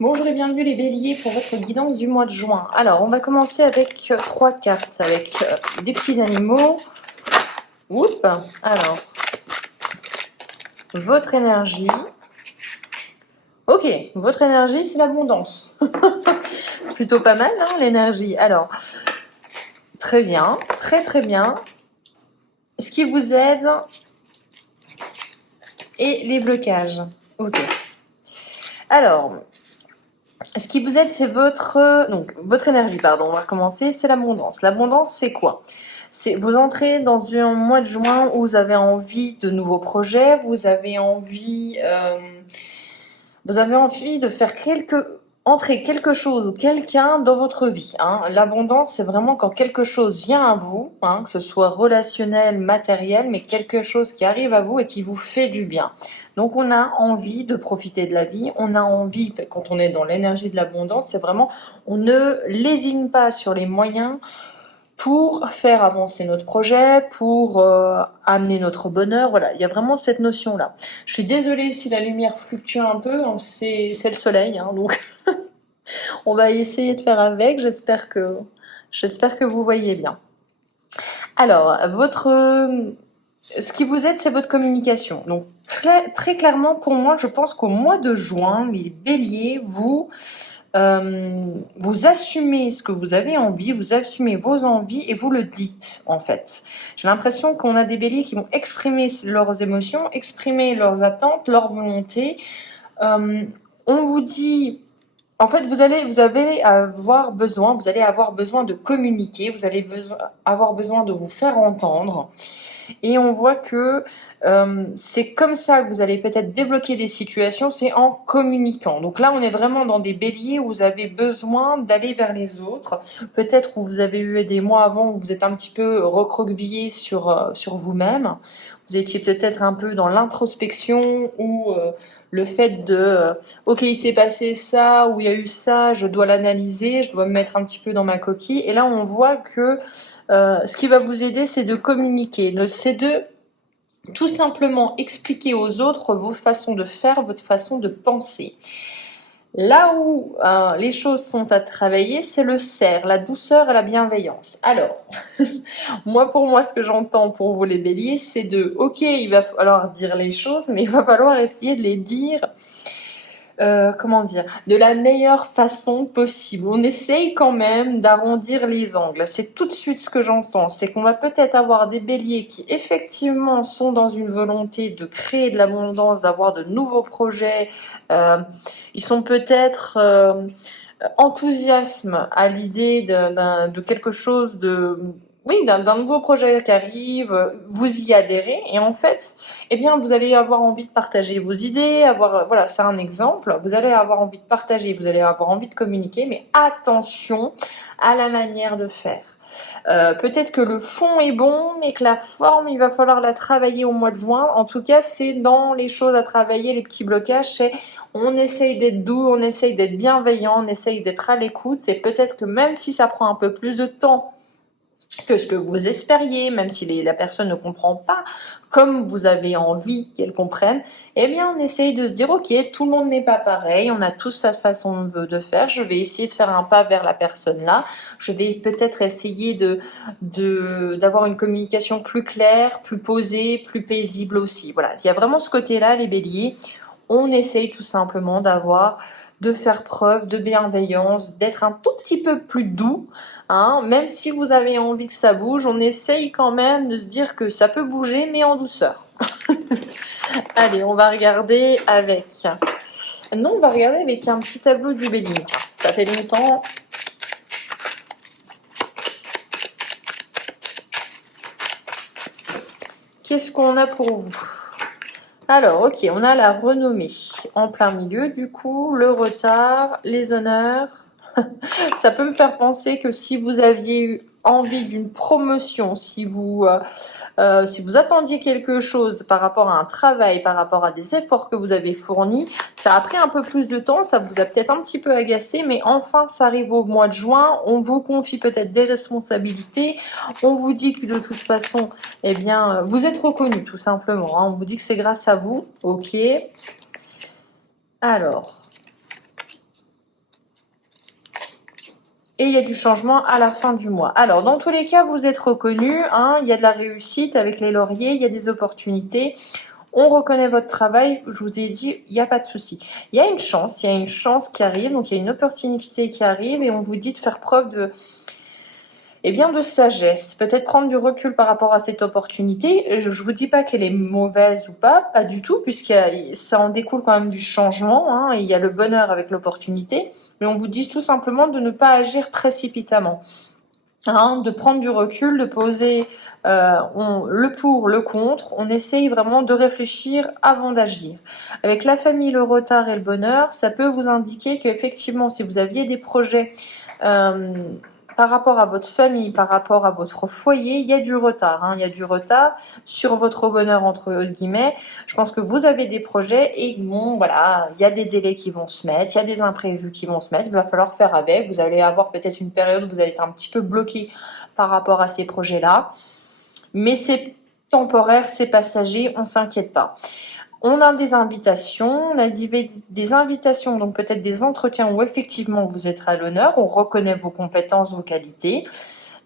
Bonjour et bienvenue les béliers pour votre guidance du mois de juin. Alors, on va commencer avec 3 cartes, avec des petits animaux. Oups. Alors, votre énergie. Ok, votre énergie, c'est l'abondance. Plutôt pas mal, hein, l'énergie. Alors, très bien, très bien. Ce qui vous aide et les blocages. Ok. Alors, ce qui vous aide, c'est votre énergie, pardon, on va recommencer, c'est l'abondance. L'abondance, c'est quoi? C'est vous entrez dans un mois de juin où vous avez envie de nouveaux projets, vous avez envie de faire entrer quelque chose ou quelqu'un dans votre vie. Hein. L'abondance, c'est vraiment quand quelque chose vient à vous, hein, que ce soit relationnel, matériel, mais quelque chose qui arrive à vous et qui vous fait du bien. Donc on a envie de profiter de la vie, on a envie, quand on est dans l'énergie de l'abondance, c'est vraiment, on ne lésine pas sur les moyens pour faire avancer notre projet, pour amener notre bonheur. Voilà, il y a vraiment cette notion-là. Je suis désolée si la lumière fluctue un peu, hein, c'est le soleil, hein, donc on va essayer de faire avec. J'espère que vous voyez bien. Alors, ce qui vous aide, c'est votre communication. Donc, très clairement, pour moi, je pense qu'au mois de juin, les béliers, vous assumez ce que vous avez envie, vous assumez vos envies et vous le dites en fait. J'ai l'impression qu'on a des béliers qui vont exprimer leurs émotions, exprimer leurs attentes, leurs volontés. On vous dit, en fait, vous allez avoir besoin de communiquer, vous allez avoir besoin de vous faire entendre. Et on voit que c'est comme ça que vous allez peut-être débloquer des situations, c'est en communiquant. Donc là, on est vraiment dans des béliers où vous avez besoin d'aller vers les autres. Peut-être où vous avez eu des mois avant où vous êtes un petit peu recroquevillé sur vous-même. Vous étiez peut-être un peu dans l'introspection ou le fait de ok, il s'est passé ça, ou il y a eu ça, je dois l'analyser, je dois me mettre un petit peu dans ma coquille. Et là, on voit que ce qui va vous aider, c'est de communiquer. C'est de tout simplement expliquer aux autres vos façons de faire, votre façon de penser. Là où les choses sont à travailler, c'est le cerf, la douceur et la bienveillance. Alors, pour moi, ce que j'entends pour vous les béliers, c'est ok, il va falloir dire les choses, mais il va falloir essayer de les dire de la meilleure façon possible. On essaye quand même d'arrondir les angles. C'est tout de suite ce que j'entends. C'est qu'on va peut-être avoir des béliers qui effectivement sont dans une volonté de créer de l'abondance, d'avoir de nouveaux projets. Ils sont peut-être enthousiasme à l'idée de quelque chose d'un nouveau projet qui arrive, vous y adhérez et en fait, eh bien, vous allez avoir envie de partager vos idées, voilà, c'est un exemple, vous allez avoir envie de partager, vous allez avoir envie de communiquer, mais attention à la manière de faire. Peut-être que le fond est bon, mais que la forme, il va falloir la travailler au mois de juin. En tout cas, c'est dans les choses à travailler, les petits blocages, c'est on essaye d'être doux, on essaye d'être bienveillant, on essaye d'être à l'écoute, et peut-être que même si ça prend un peu plus de temps que ce que vous espériez, même si la personne ne comprend pas comme vous avez envie qu'elle comprenne, eh bien on essaye de se dire ok, tout le monde n'est pas pareil, on a tous sa façon de faire, je vais essayer de faire un pas vers la personne là, je vais peut-être essayer d'avoir une communication plus claire, plus posée, plus paisible aussi. Voilà, il y a vraiment ce côté-là, les béliers, on essaye tout simplement de faire preuve de bienveillance, d'être un tout petit peu plus doux, hein, même si vous avez envie que ça bouge, on essaye quand même de se dire que ça peut bouger, mais en douceur. Allez, on va regarder avec... Non, on va regarder avec un petit tableau du bélier. Ça fait longtemps. Qu'est-ce qu'on a pour vous ? Alors, ok, on a la renommée en plein milieu, du coup, le retard, les honneurs. Ça peut me faire penser que si vous aviez eu envie d'une promotion, si vous attendiez quelque chose par rapport à un travail, par rapport à des efforts que vous avez fournis, ça a pris un peu plus de temps, ça vous a peut-être un petit peu agacé, mais enfin, ça arrive au mois de juin, on vous confie peut-être des responsabilités, on vous dit que de toute façon, eh bien, vous êtes reconnu tout simplement, hein, on vous dit que c'est grâce à vous, ok. Alors... Et il y a du changement à la fin du mois. Alors, dans tous les cas, vous êtes reconnu, hein, il y a de la réussite avec les lauriers, il y a des opportunités. On reconnaît votre travail, je vous ai dit, il n'y a pas de souci. Il y a une chance qui arrive, donc il y a une opportunité qui arrive et on vous dit de faire preuve de, eh bien, de sagesse. Peut-être prendre du recul par rapport à cette opportunité. Je ne vous dis pas qu'elle est mauvaise ou pas du tout, ça en découle quand même du changement, hein, et il y a le bonheur avec l'opportunité. Mais on vous dit tout simplement de ne pas agir précipitamment. Hein, de prendre du recul, de poser le pour, le contre. On essaye vraiment de réfléchir avant d'agir. Avec la famille, le retard et le bonheur, ça peut vous indiquer qu'effectivement, si vous aviez des projets par rapport à votre famille, par rapport à votre foyer, il y a du retard. Hein, il y a du retard sur votre bonheur, entre guillemets. Je pense que vous avez des projets et bon, voilà, il y a des délais qui vont se mettre, il y a des imprévus qui vont se mettre. Il va falloir faire avec. Vous allez avoir peut-être une période où vous allez être un petit peu bloqué par rapport à ces projets-là. Mais c'est temporaire, c'est passager, on ne s'inquiète pas. On a des invitations, on a des invitations, donc peut-être des entretiens où effectivement vous êtes à l'honneur, on reconnaît vos compétences, vos qualités.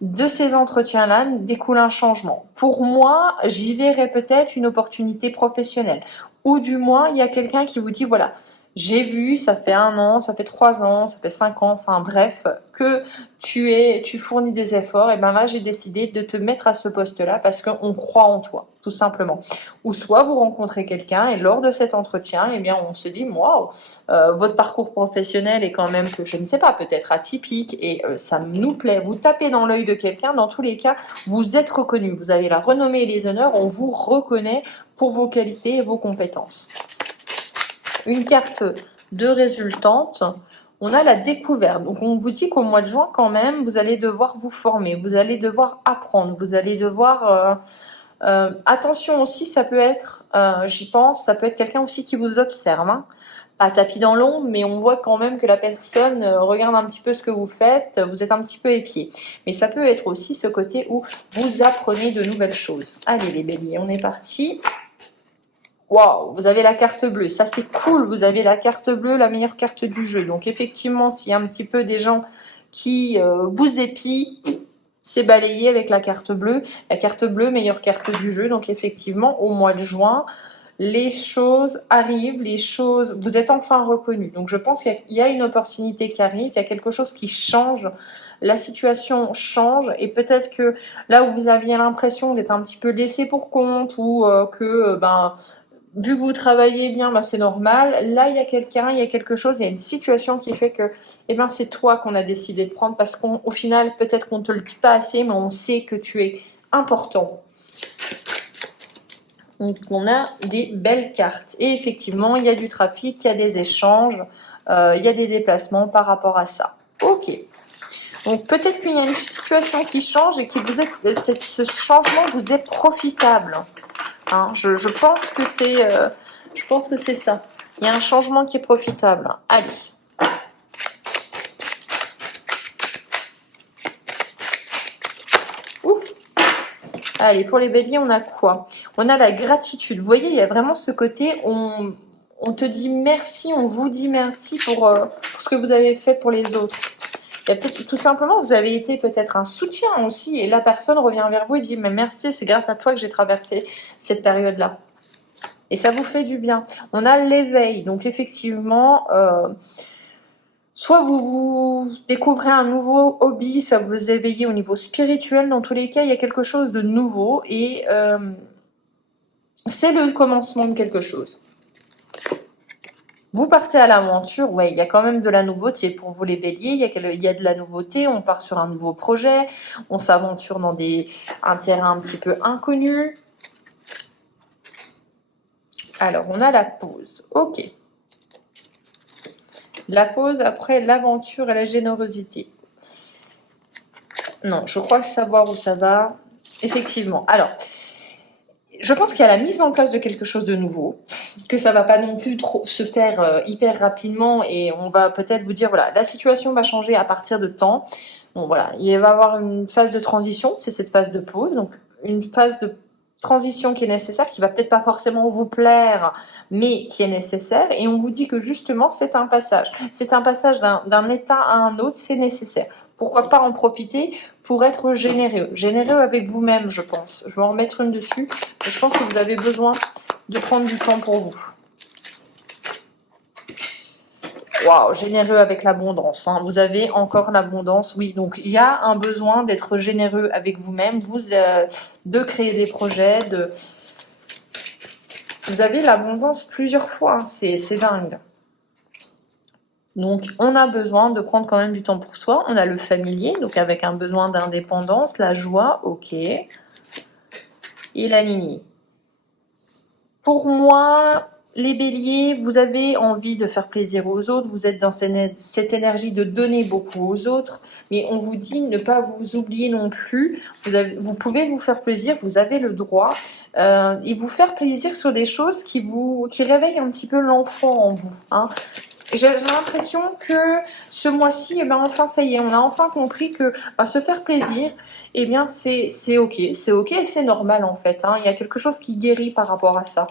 De ces entretiens-là découle un changement. Pour moi, j'y verrais peut-être une opportunité professionnelle. Ou du moins, il y a quelqu'un qui vous dit, voilà, j'ai vu, ça fait 1 an, ça fait 3 ans, ça fait 5 ans, enfin bref, que tu fournis des efforts. Et bien là, j'ai décidé de te mettre à ce poste-là parce qu'on croit en toi, tout simplement. Ou soit vous rencontrez quelqu'un et lors de cet entretien, eh bien, on se dit, waouh, votre parcours professionnel est quand même, que je ne sais pas, peut-être atypique et ça nous plaît. Vous tapez dans l'œil de quelqu'un, dans tous les cas, vous êtes reconnu. Vous avez la renommée et les honneurs, on vous reconnaît pour vos qualités et vos compétences. Une carte de résultante, on a la découverte. Donc on vous dit qu'au mois de juin quand même, vous allez devoir vous former, vous allez devoir apprendre, vous allez devoir... attention aussi, ça peut être, j'y pense, ça peut être quelqu'un aussi qui vous observe. Hein. Pas tapis dans l'ombre, mais on voit quand même que la personne regarde un petit peu ce que vous faites, vous êtes un petit peu épié. Mais ça peut être aussi ce côté où vous apprenez de nouvelles choses. Allez les béliers, on est parti. Waouh, vous avez la carte bleue, ça c'est cool, vous avez la carte bleue, la meilleure carte du jeu. Donc effectivement, s'il y a un petit peu des gens qui vous épient, c'est balayé avec la carte bleue. La carte bleue, meilleure carte du jeu. Donc effectivement, au mois de juin, les choses arrivent, vous êtes enfin reconnu. Donc je pense qu'il y a une opportunité qui arrive, il y a quelque chose qui change, la situation change et peut-être que là où vous aviez l'impression d'être un petit peu laissé pour compte ou vu que vous travaillez bien, c'est normal. Là, il y a quelqu'un, il y a quelque chose, il y a une situation qui fait que c'est toi qu'on a décidé de prendre parce qu'au final, peut-être qu'on ne te le dit pas assez, mais on sait que tu es important. Donc, on a des belles cartes. Et effectivement, il y a du trafic, il y a des échanges, il y a des déplacements par rapport à ça. Ok. Donc, peut-être qu'il y a une situation qui change et ce changement vous est profitable. Hein, je pense que c'est ça. Il y a un changement qui est profitable. Allez. Ouf. Allez, pour les béliers, on a quoi? On a la gratitude. Vous voyez, il y a vraiment ce côté, on te dit merci, on vous dit merci pour ce que vous avez fait pour les autres. Il y a peut-être tout simplement, vous avez été peut-être un soutien aussi, et la personne revient vers vous et dit mais merci, c'est grâce à toi que j'ai traversé cette période-là. Et ça vous fait du bien. On a l'éveil, donc effectivement, soit vous découvrez un nouveau hobby, ça vous éveille au niveau spirituel. Dans tous les cas, il y a quelque chose de nouveau et c'est le commencement de quelque chose. Vous partez à l'aventure, ouais, il y a quand même de la nouveauté pour vous les béliers, il y a de la nouveauté, on part sur un nouveau projet, on s'aventure dans un terrain un petit peu inconnu. Alors, on a la pause, ok. La pause après l'aventure et la générosité. Non, je crois savoir où ça va, effectivement. Alors, je pense qu'il y a la mise en place de quelque chose de nouveau, que ça va pas non plus trop se faire hyper rapidement et on va peut-être vous dire, voilà, la situation va changer à partir de temps. Bon, voilà, il va y avoir une phase de transition, c'est cette phase de pause, donc une phase de transition qui est nécessaire, qui va peut-être pas forcément vous plaire, mais qui est nécessaire. Et on vous dit que justement, c'est un passage. C'est un passage d'un état à un autre, c'est nécessaire. Pourquoi pas en profiter pour être généreux. Généreux avec vous-même, je pense. Je vais en remettre une dessus. Et je pense que vous avez besoin de prendre du temps pour vous. Waouh, généreux avec l'abondance. Hein. Vous avez encore l'abondance. Oui, donc il y a un besoin d'être généreux avec vous-même, de créer des projets. Vous avez l'abondance plusieurs fois. Hein. C'est dingue. Donc, on a besoin de prendre quand même du temps pour soi. On a le familier, donc avec un besoin d'indépendance, la joie, ok. Et la lignée. Pour moi, les béliers, vous avez envie de faire plaisir aux autres, vous êtes dans cette énergie de donner beaucoup aux autres, mais on vous dit ne pas vous oublier non plus, vous pouvez vous faire plaisir, vous avez le droit, et vous faire plaisir sur des choses qui réveillent un petit peu l'enfant en vous. Hein. J'ai l'impression que ce mois-ci, enfin ça y est, on a enfin compris que se faire plaisir, c'est ok, c'est normal en fait. Hein. Il y a quelque chose qui guérit par rapport à ça.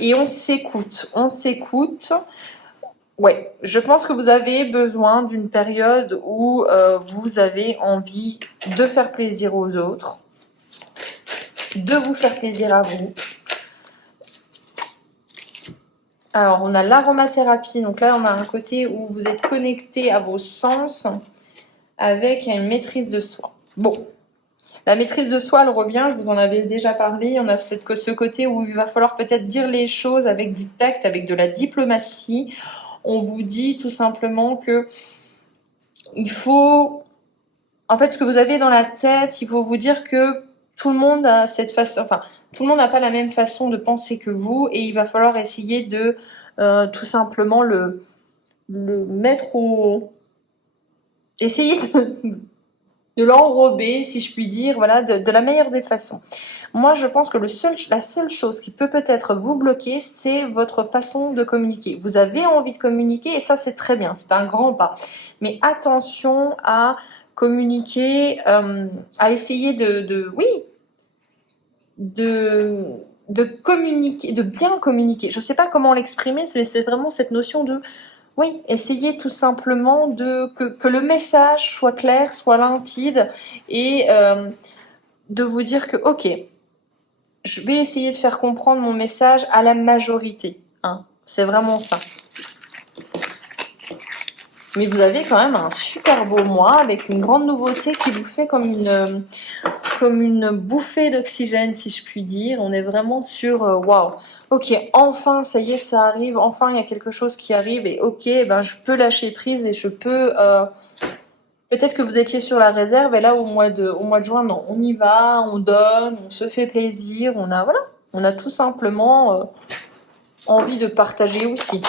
Et on s'écoute. Ouais, je pense que vous avez besoin d'une période où vous avez envie de faire plaisir aux autres, de vous faire plaisir à vous. Alors, on a l'aromathérapie. Donc là, on a un côté où vous êtes connecté à vos sens avec une maîtrise de soi. Bon, la maîtrise de soi, elle revient, je vous en avais déjà parlé. On a ce côté où il va falloir peut-être dire les choses avec du tact, avec de la diplomatie. On vous dit tout simplement que il faut... En fait, ce que vous avez dans la tête, il faut vous dire que tout le monde a cette façon... Enfin, tout le monde n'a pas la même façon de penser que vous et il va falloir essayer de tout simplement le mettre au... Essayer de l'enrober, si je puis dire, voilà, de la meilleure des façons. Moi, je pense que la seule chose qui peut-être vous bloquer, c'est votre façon de communiquer. Vous avez envie de communiquer et ça, c'est très bien, c'est un grand pas. Mais attention à communiquer, à essayer de communiquer, de bien communiquer. Je ne sais pas comment l'exprimer, c'est vraiment cette notion de... Oui, essayez tout simplement que le message soit clair, soit limpide et de vous dire que, ok, je vais essayer de faire comprendre mon message à la majorité. Hein. C'est vraiment ça. Mais vous avez quand même un super beau mois avec une grande nouveauté qui vous fait comme une bouffée d'oxygène, si je puis dire. On est vraiment sur waouh. Ok, enfin, ça y est, ça arrive. Enfin, il y a quelque chose qui arrive et ok, je peux lâcher prise et je peux. Peut-être que vous étiez sur la réserve et là au mois de juin, non, on y va, on donne, on se fait plaisir, on a tout simplement envie de partager aussi.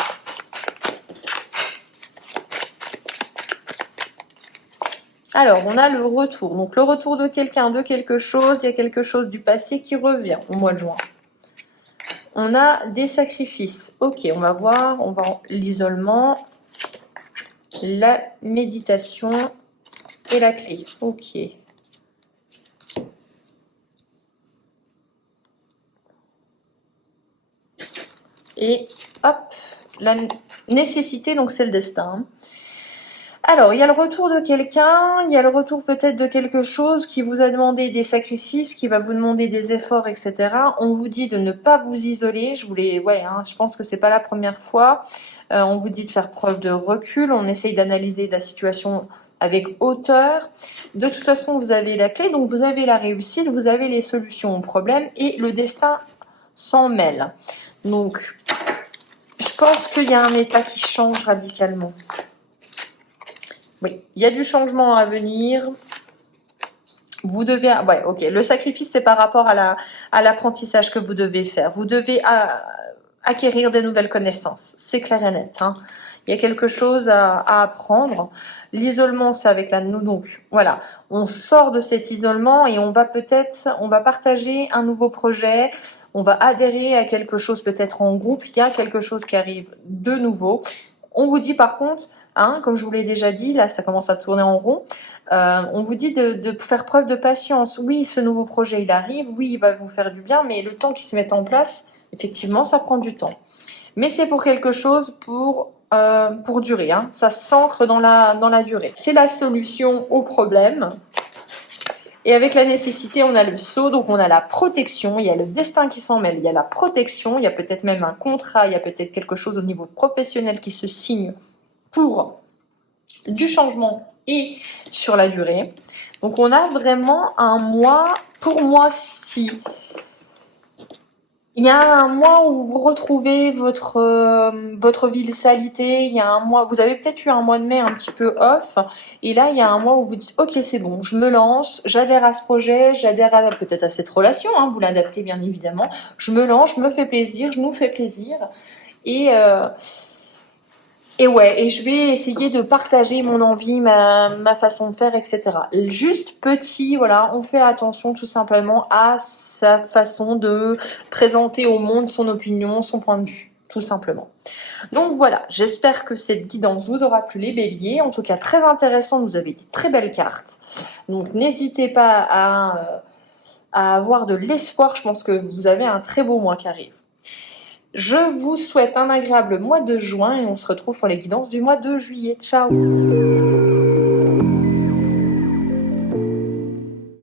Alors, on a le retour. Donc, le retour de quelqu'un, de quelque chose. Il y a quelque chose du passé qui revient au mois de juin. On a des sacrifices. Ok, on va voir. L'isolement, la méditation et la clé. Ok. Et hop, la nécessité, donc c'est le destin. Alors, il y a le retour de quelqu'un, il y a le retour peut-être de quelque chose qui vous a demandé des sacrifices, qui va vous demander des efforts, etc. On vous dit de ne pas vous isoler. Je pense que c'est pas la première fois. On vous dit de faire preuve de recul. On essaye d'analyser la situation avec hauteur. De toute façon, vous avez la clé, donc vous avez la réussite, vous avez les solutions aux problèmes et le destin s'en mêle. Donc, je pense qu'il y a un état qui change radicalement. Oui, il y a du changement à venir. Vous devez... Ouais, ok. Le sacrifice, c'est par rapport à l'apprentissage que vous devez faire. Vous devez acquérir de nouvelles connaissances. C'est clair et net. Hein. Il y a quelque chose à apprendre. L'isolement, c'est avec nous. Donc, voilà. On sort de cet isolement et on va partager un nouveau projet. On va adhérer à quelque chose peut-être en groupe. Il y a quelque chose qui arrive de nouveau. On vous dit par contre... hein, comme je vous l'ai déjà dit, là ça commence à tourner en rond. On vous dit de faire preuve de patience. Oui, ce nouveau projet il arrive, oui, il va vous faire du bien, mais le temps qu'il se mette en place, effectivement, ça prend du temps. Mais c'est pour quelque chose pour durer, hein. Ça s'ancre dans la durée. C'est la solution au problème. Et avec la nécessité, on a le sceau, donc on a la protection, il y a le destin qui s'en mêle, il y a la protection, il y a peut-être même un contrat, il y a peut-être quelque chose au niveau professionnel qui se signe pour du changement et sur la durée. Donc on a vraiment un mois, pour moi, si il y a un mois où vous retrouvez votre vitalité, il y a un mois, vous avez peut-être eu un mois de mai un petit peu off, et là il y a un mois où vous dites ok c'est bon, je me lance, j'adhère à ce projet, j'adhère peut-être à cette relation, hein, vous l'adaptez bien évidemment, je me lance, je me fais plaisir, je nous fais plaisir, et ouais, et je vais essayer de partager mon envie, ma façon de faire, etc. Juste petit, voilà, on fait attention tout simplement à sa façon de présenter au monde son opinion, son point de vue, tout simplement. Donc voilà, j'espère que cette guidance vous aura plu les béliers. En tout cas, très intéressant, vous avez des très belles cartes. Donc n'hésitez pas à avoir de l'espoir, je pense que vous avez un très beau mois qui arrive. Je vous souhaite un agréable mois de juin et on se retrouve pour les guidances du mois de juillet. Ciao!